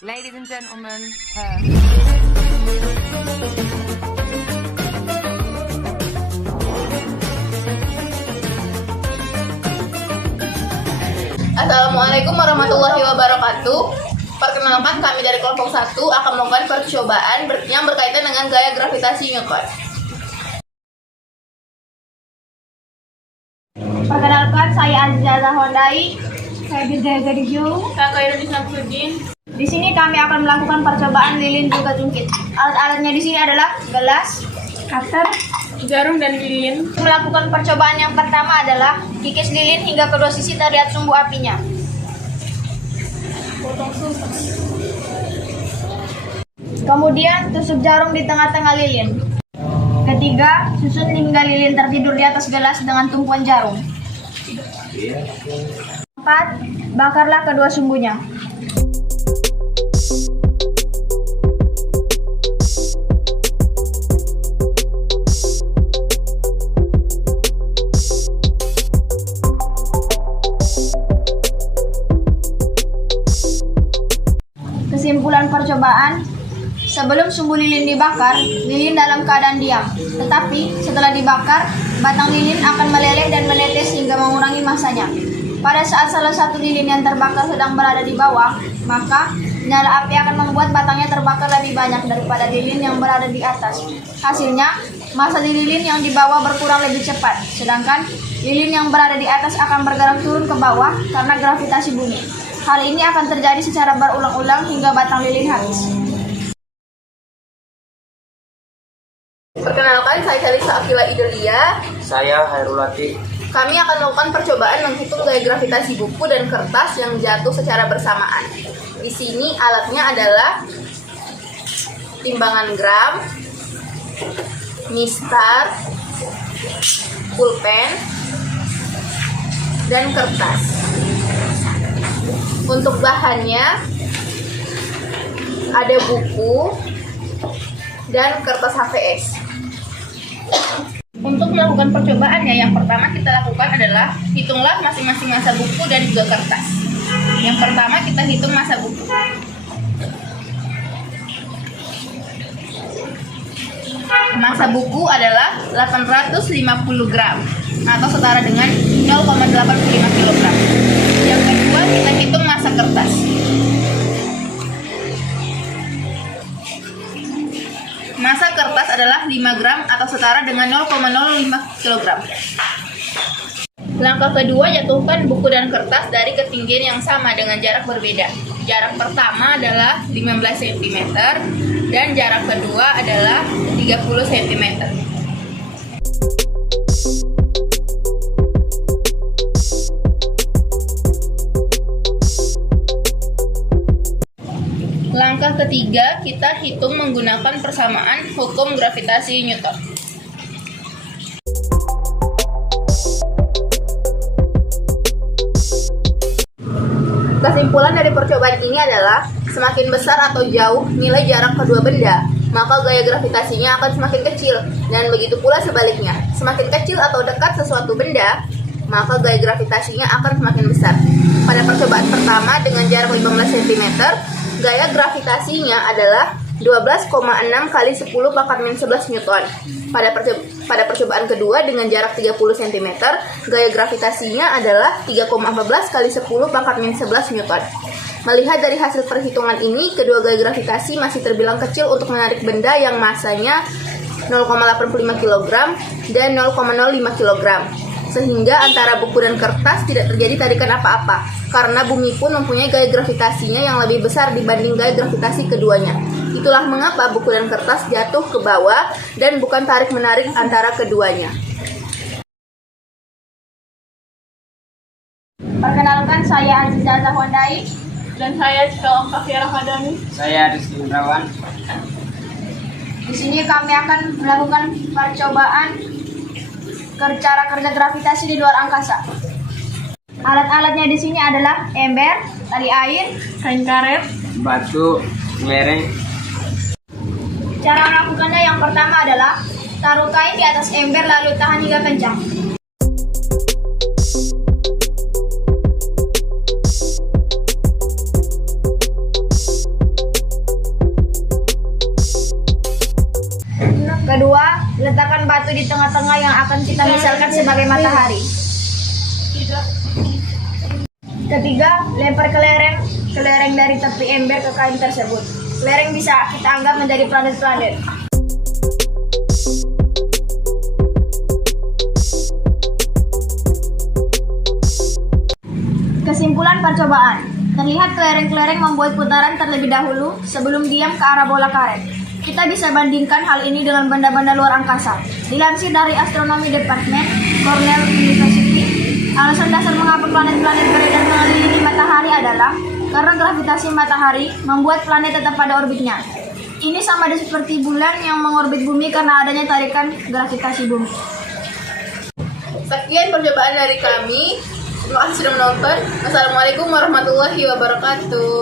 Ladies and gentlemen, Assalamualaikum warahmatullahi wabarakatuh. Perkenalkan, kami dari kelompok 1 akan melakukan percobaan yang berkaitan dengan gaya gravitasi Newton. Perkenalkan, saya Aziza Hondai. Saya Dirga Gadiju. Saya Khairudin Samsudin. Di sini kami akan melakukan percobaan lilin juga jungkit. Alat-alatnya di sini adalah gelas, cutter, Jarum dan lilin. Melakukan percobaan yang pertama adalah kikis lilin hingga kedua sisi terlihat sumbu apinya. Kemudian tusuk jarum di tengah-tengah lilin. Ketiga, susun hingga lilin tertidur di atas gelas dengan tumpuan jarum. 4. Bakarlah kedua sumbunya. Kesimpulan percobaan, sebelum sumbu lilin dibakar, lilin dalam keadaan diam. Tetapi setelah dibakar, batang lilin akan meleleh dan menetes hingga mengurangi masanya. Pada saat salah satu lilin yang terbakar sedang berada di bawah, maka nyala api akan membuat batangnya terbakar lebih banyak daripada lilin yang berada di atas. Hasilnya, massa di lilin yang di bawah berkurang lebih cepat, sedangkan lilin yang berada di atas akan bergerak turun ke bawah karena gravitasi bumi. Hal ini akan terjadi secara berulang-ulang hingga batang lilin habis. Perkenalkan, saya Salisa Akila Idolia. Saya Hairulati. Kami akan melakukan percobaan menghitung gaya gravitasi buku dan kertas yang jatuh secara bersamaan. Di sini alatnya adalah timbangan gram, mistar, pulpen, dan kertas. Untuk bahannya ada buku dan kertas HVS. Untuk melakukan percobaannya, yang pertama kita lakukan adalah hitunglah masing-masing massa buku dan juga kertas. Yang pertama kita hitung massa buku. Massa buku adalah 850 gram atau setara dengan 0,85 kg. Yang kedua kita hitung massa kertas. Massa kertas adalah 5 gram atau setara dengan 0,05 kg. Langkah kedua, jatuhkan buku dan kertas dari ketinggian yang sama dengan jarak berbeda. Jarak pertama adalah 15 cm dan jarak kedua adalah 30 cm. Langkah ketiga, kita hitung menggunakan persamaan hukum gravitasi Newton. Kesimpulan dari percobaan ini adalah semakin besar atau jauh nilai jarak kedua benda, maka gaya gravitasinya akan semakin kecil, dan begitu pula sebaliknya. Semakin kecil atau dekat sesuatu benda, maka gaya gravitasinya akan semakin besar. Pada percobaan pertama dengan jarak 15 cm, gaya gravitasinya adalah 12,6 kali 10 pangkat min 11 Newton. Pada percobaan kedua dengan jarak 30 cm, gaya gravitasinya adalah 3,14 kali 10 pangkat min 11 Newton. Melihat dari hasil perhitungan ini, kedua gaya gravitasi masih terbilang kecil untuk menarik benda yang masanya 0,85 kg dan 0,05 kg. Sehingga antara buku dan kertas tidak terjadi tarikan apa-apa, karena bumi pun mempunyai gaya gravitasinya yang lebih besar dibanding gaya gravitasi keduanya. Itulah mengapa buku dan kertas jatuh ke bawah dan bukan tarik-menarik antara keduanya. Perkenalkan, saya Aziza Hondai. Dan saya Cika Oktaviara Hadani. Saya Rizky Indrawan. Di sini kami akan melakukan percobaan cara kerja gravitasi di luar angkasa. Alat-alatnya di sini adalah ember, tali air, kain karet, Batu, lereng. Cara melakukannya yang pertama adalah taruh kain di atas ember lalu tahan hingga kencang. api di tengah-tengah yang akan kita misalkan sebagai matahari. Ketiga, lempar kelereng dari tepi ember ke kain tersebut. Kelereng bisa kita anggap menjadi planet-planet. Kesimpulan percobaan. Terlihat kelereng-kelereng membuat putaran terlebih dahulu sebelum diam ke arah bola karet. Kita bisa bandingkan hal ini dengan benda-benda luar angkasa. Dilansir dari Astronomy Department, Cornell University, alasan dasar mengapa planet-planet beredar mengelilingi matahari adalah karena gravitasi matahari membuat planet tetap pada orbitnya. Ini sama seperti bulan yang mengorbit bumi karena adanya tarikan gravitasi bumi. Sekian percobaan dari kami. Terima kasih sudah menonton. Wassalamualaikum warahmatullahi wabarakatuh.